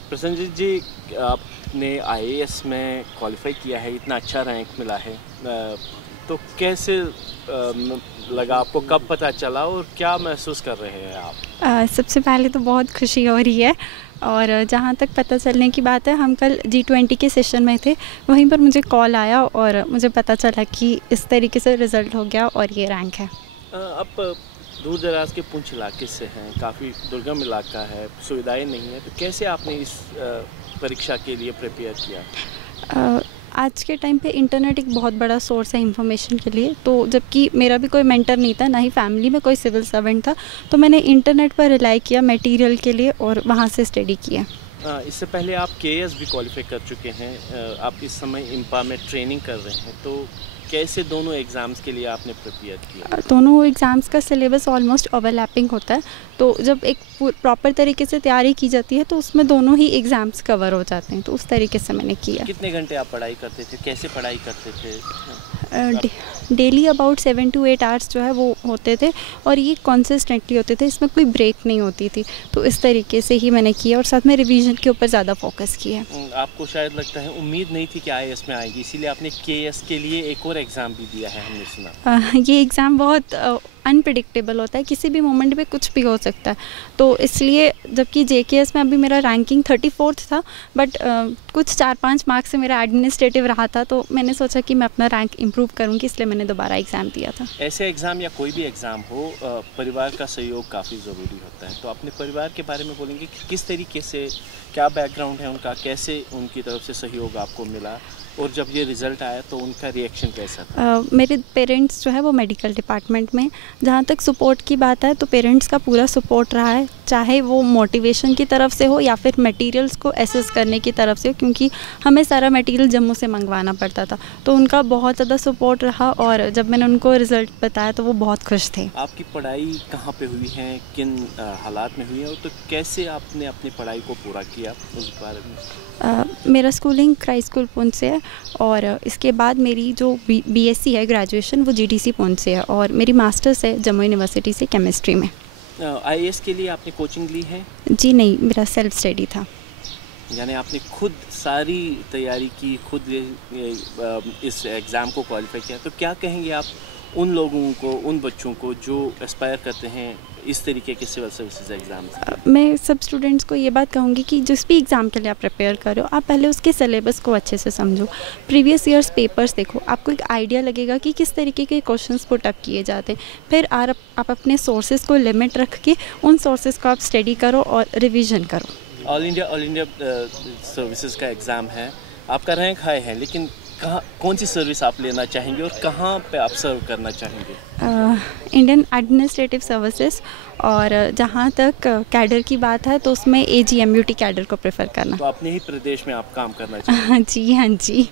प्रसन्नजीत जी, आपने आईएएस में क्वालिफाई किया है, इतना अच्छा रैंक मिला है, तो कैसे लगा आपको, कब पता चला और क्या महसूस कर रहे हैं आप? सबसे पहले तो बहुत खुशी हो रही है। और जहाँ तक पता चलने की बात है, हम कल G20 के सेशन में थे, वहीं पर मुझे कॉल आया और मुझे पता चला कि इस तरीके से रिज़ल्ट हो गया और ये रैंक है। आप दूर दराज के पुंछ इलाके से हैं, काफ़ी दुर्गम इलाका है, सुविधाएं नहीं है, तो कैसे आपने इस परीक्षा के लिए प्रिपेयर किया? आज के टाइम पे इंटरनेट एक बहुत बड़ा सोर्स है इंफॉर्मेशन के लिए, तो जबकि मेरा भी कोई मेंटर नहीं था, ना ही फैमिली में कोई सिविल सर्वेंट था, तो मैंने इंटरनेट पर रिलाई किया मटेरियल के लिए और वहाँ से स्टडी किया। इससे पहले आप केएएस भी क्वालिफाई कर चुके हैं, आप इस समय इंपा में ट्रेनिंग कर रहे हैं, तो कैसे दोनों एग्ज़ाम्स के लिए आपने प्रिपेयर किया? दोनों एग्ज़ाम्स का सिलेबस ऑलमोस्ट ओवरलैपिंग होता है, तो जब एक प्रॉपर तरीके से तैयारी की जाती है तो उसमें दोनों ही एग्ज़ाम्स कवर हो जाते हैं, तो उस तरीके से मैंने किया। कितने घंटे आप पढ़ाई करते थे, कैसे पढ़ाई करते थे? डेली अबाउट 7 to 8 आवर्स जो है वो होते थे और ये कंसिस्टेंटली होते थे, इसमें कोई ब्रेक नहीं होती थी, तो इस तरीके से ही मैंने किया और साथ में रिवीजन के ऊपर ज़्यादा फोकस किया। आपको शायद लगता है उम्मीद नहीं थी कि आईएएस में आएगी, इसीलिए आपने केएएस के लिए एक और एग्ज़ाम भी दिया है, हमने सुना। ये एग्ज़ाम बहुत अनप्रिडिक्टेबल होता है, किसी भी मोमेंट पे कुछ भी हो सकता है, तो इसलिए जबकि जेकेएस में अभी मेरा रैंकिंग 34th था, बट कुछ 4-5 मार्क्स से मेरा एडमिनिस्ट्रेटिव रहा था, तो मैंने सोचा कि मैं अपना रैंक इम्प्रूव करूँगी, इसलिए मैंने दोबारा एग्ज़ाम दिया था। ऐसे एग्ज़ाम या कोई भी एग्ज़ाम हो, परिवार का सहयोग काफ़ी ज़रूरी होता है, तो अपने परिवार के बारे में बोलेंगे कि किस तरीके से, क्या बैकग्राउंड है उनका, कैसे उनकी तरफ से सहयोग आपको मिला और जब ये रिज़ल्ट आया तो उनका रिएक्शन कैसा था? मेरे पेरेंट्स जो है वो मेडिकल डिपार्टमेंट में, जहाँ तक सपोर्ट की बात है तो पेरेंट्स का पूरा सपोर्ट रहा है, चाहे वो मोटिवेशन की तरफ से हो या फिर मटेरियल्स को एसेस करने की तरफ से हो, क्योंकि हमें सारा मटेरियल जम्मू से मंगवाना पड़ता था, तो उनका बहुत ज़्यादा सपोर्ट रहा और जब मैंने उनको रिज़ल्ट बताया तो वो बहुत खुश थे। आपकी पढ़ाई कहाँ पे हुई है, किन हालात में हुई है, तो कैसे आपने अपनी पढ़ाई को पूरा किया, उस बारे में? मेरा स्कूलिंग क्राइस्ट स्कूल पुंछ से है और इसके बाद मेरी जो बीएससी है ग्रेजुएशन वो जीडीसी पुंछ से है और मेरी मास्टर्स है जम्मू यूनिवर्सिटी से केमिस्ट्री में। आईएएस के लिए आपने कोचिंग ली है? जी नहीं, मेरा सेल्फ स्टडी था। यानी आपने खुद सारी तैयारी की, खुद इस एग्ज़ाम को क्वालिफाई किया, तो क्या कहेंगे आप उन लोगों को, उन बच्चों को जो एस्पायर करते हैं इस तरीके के सिविल सर्विसेज एग्ज़ाम? मैं सब स्टूडेंट्स को ये बात कहूँगी कि जिस भी एग्ज़ाम के लिए आप प्रिपेयर कर रहे हो, आप पहले उसके सिलेबस को अच्छे से समझो, प्रीवियस ईयर्स पेपर्स देखो, आपको एक आइडिया लगेगा कि किस तरीके के क्वेश्चंस पुट अप किए जाते हैं, फिर आप अपने सोर्सेज को लिमिट रख के उन सोर्सेज को आप स्टडी करो और रिविज़न करो। ऑल इंडिया सर्विसेज का एग्ज़ाम है, आपका रैंक हाई है, लेकिन कौन सी सर्विस आप लेना चाहेंगे और कहाँ पे आप सर्व करना चाहेंगे? इंडियन एडमिनिस्ट्रेटिव सर्विसेज, और जहाँ तक कैडर की बात है तो उसमें AGMUT कैडर को प्रेफर करना। तो अपने ही प्रदेश में आप काम करना चाहेंगे? जी हाँ जी,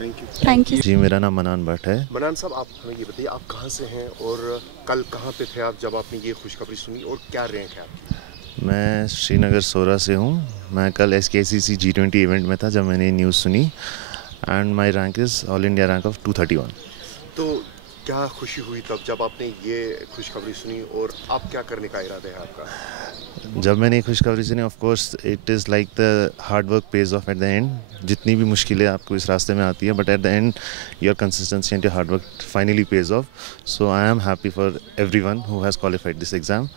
थैंक यू। जी, मेरा नाम मनान भट्ट है। मनान साहब, आप हमें ये बताइए, आप कहाँ से हैं और कल कहाँ पे थे आप जब आपने ये खुशखबरी सुनी और क्या रैंक है आपकी? मैं श्रीनगर सोरा से हूँ। मैं कल SKCC G20 इवेंट में था जब मैंने न्यूज़ सुनी and my rank is all India rank of 231। तो क्या खुशी हुई तब जब आपने ये खुशखबरी सुनी और अब क्या करने का इरादा है आपका? जब मैंने खुशखबरी सुनी, of course it is like the hard work page of at the end. जितनी भी मुश्किलें आपको इस रास्ते में आती है, but at the end your consistency and your hard work finally page of. So I am happy for everyone who has qualified this exam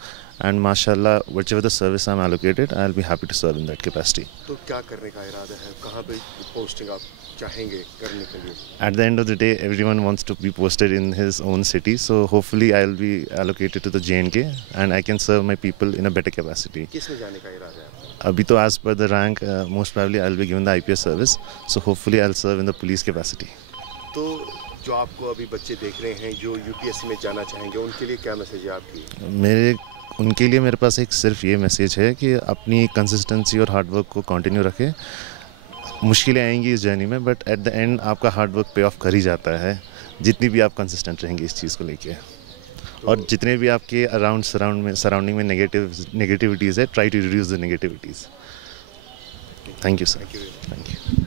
and mashallah whichever the service I'm allocated I'll be happy to serve in that capacity. तो क्या करने का इरादा है, कहाँ पे posting आप चाहेंगे करने के लिए? At the end of the day everyone wants to be posted in his own city, so hopefully I'll be allocated to the JNK and I can serve my people in a better capacity. किस में जाने का इरादा है आपका? अभी तो as per the rank most probably I'll be given the IPS service, so hopefully I'll serve in the police capacity. तो जो आपको अभी बच्चे देख रहे हैं जो UPSC में जाना चाहेंगे, उनके लिए क्या मैसेज है आपकी? उनके लिए मेरे पास एक सिर्फ ये मैसेज है कि अपनी कंसिस्टेंसी और हार्ड वर्क को कंटिन्यू रखें। मुश्किलें आएंगी इस जर्नी में, बट एट द एंड आपका हार्ड वर्क पे ऑफ कर ही जाता है, जितनी भी आप कंसिस्टेंट रहेंगे इस चीज़ को लेके। और जितने भी आपके सराउंडिंग में नेगेटिविटीज़ है, try to reduce the negativities. Thank you sir, thank you.